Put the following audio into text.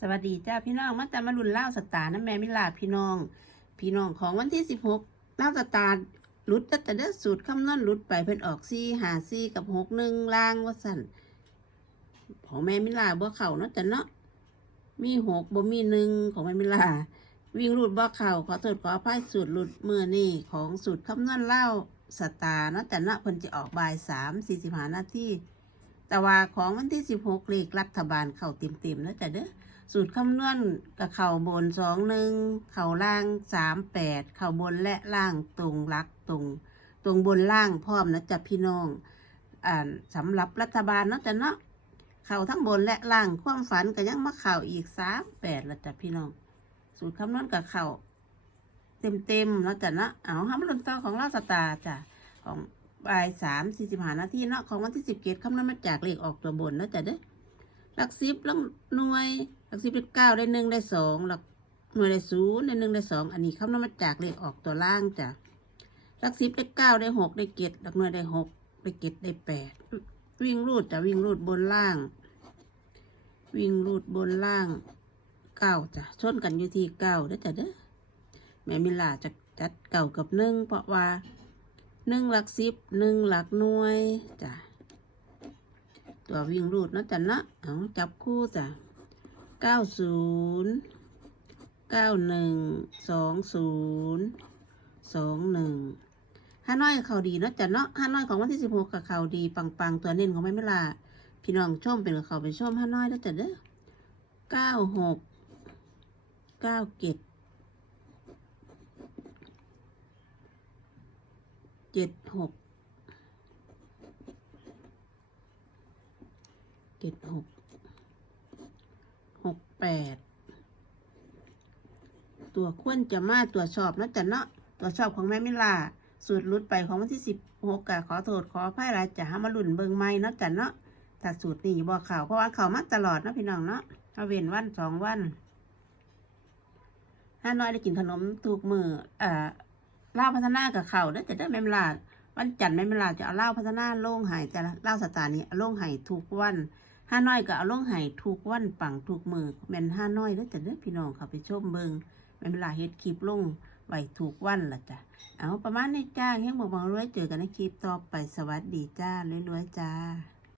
สวัสดีจ้าพี่น้องมาแต่มารุ่นเล่าสตาร์นะแม่มิลาพี่น้อง พี่น้องของวันที่สิบหกเล่าสตาร์ลุดแต่เด้อสูตรคำนวณลุดไปเพิ่นออกซี่หาซี่กับหกหนึ่งล่างว่าสั่นของแม่มิลาบ่เข่าเนาะแต่เนาะมีหกบ่มีหนึ่งของแม่มิลา วิ่งรูดบ่เข่าขอโทษขออภัยสูตรลุดมือนี่ของสูตรคำนวณเล่าสตาร์เนาะแต่เนาะเพิ่นจะออกบ่ายสามสี่สิบห้านาที แต่ว่าของวันที่สิบหกเลขรัฐบาลเข่าเต็มๆแล้วจ้ะเด้อสูตรคำนวณกับเข่าบนสองหนึ่งเข่าล่างสามแปดเข่าบนและล่างตรงรักตรง ตรงบนล่างพร้อมนะจ๊ะพี่น้องอ่าสำหรับรัฐบาลเนาะจ๊ะเนาะเข่าทั้งบนและล่างความฝันก็ยังมาเข่าอีกสามแปดละจ๊ะพี่น้อง สูตรคำนวณกับเข่าเต็มๆแล้วจ้ะเนาะเอาห้ามรุ่นต่อของราชสตาจ้ะของ บ่ายสามสี่สิบห้านาทีเนาะของวันที่สิบเกตคำนวณมาจากเลขออกตัวบนนะจ๊ะเด้อหลักสิบหลักหน่วยหลักสิบได้เก้าได้หนึ่งได้สองหลักหน่วยได้ศูนย์ได้หนึ่งได้สองอันนี้คำนวณมาจากเลขออกตัวล่างจ้ะหลักสิบได้เก้าได้หกได้เจ็ดหลักหน่วยได้หกได้เจ็ดได้แปดวิ่งรูดจ้ะวิ่งรูดบนล่าง วิ่งรูดบนล่างเก้าจ้ะชนกันอยู่ที่เก้าได้อจ้ะเด้อแม่มิลาจะจัดเก่ากับหนึ่งเพราะว่า หนึ่งหลักสิบหนึ่งหลักหน่วยจ้ะตัววิ่งรูดนะจ้ะเนาะเอาจับคู่จ้ะเก้าศูนย์เก้าหนึ่งสองศูนย์สองหนึ่งห้าน้อยกับเขาดีนะจ้ะเนาะห้าน้อยของวันที่สิบหกกับเขาดีปังปังๆ ตัวเน้นของไม่เวลาพี่น้องชมเป็นกับเขาเป็นชมห้าน้อยแล้วจ้ะเด้อเก้าหกเก้าเจ็ด เจ็ดหกเจ็ดหกหกแปดตัวควรจะมาตัวชอบนะจ๊ะเนาะตัวชอบของแม่มิลาสูตรรุดไปของวันที่สิบหกกะขอโทษขออภัยลายจะหามาลุ่นเบิงไม่เนะจ๊ะเนาะถ้าสูตรนี้บอกข่าวเพราะว่าข่าวมาตลอดนะพี่น้องเนาะเอาเว้นวันสองวันถ้าน้อยได้กินขนมถูกมืออ่อ เล่าพัฒนากับเขาเด้อจะได้แม่มลาวันจันทร์แม่มลาจะเอาเล่าพัฒนาโล่งไห้แต่ละเล่าสตาร์นี้โล่งไห้ทุกวันห้าน้อยก็เอาโล่งให้ทุกวันปังทุกมือแม่นห้าน้อยแล้วจะเด้อพี่น้องเขาไปชมเบิงแม่นเวลาเฮ็ดคลิปลงไว้ทุกวันละจ้ะ เอาประมาณนี้จ้าเฮงบอกบอกรวยเจอกันในคลิปต่อไปสวัสดีจ้ารวยๆจ้า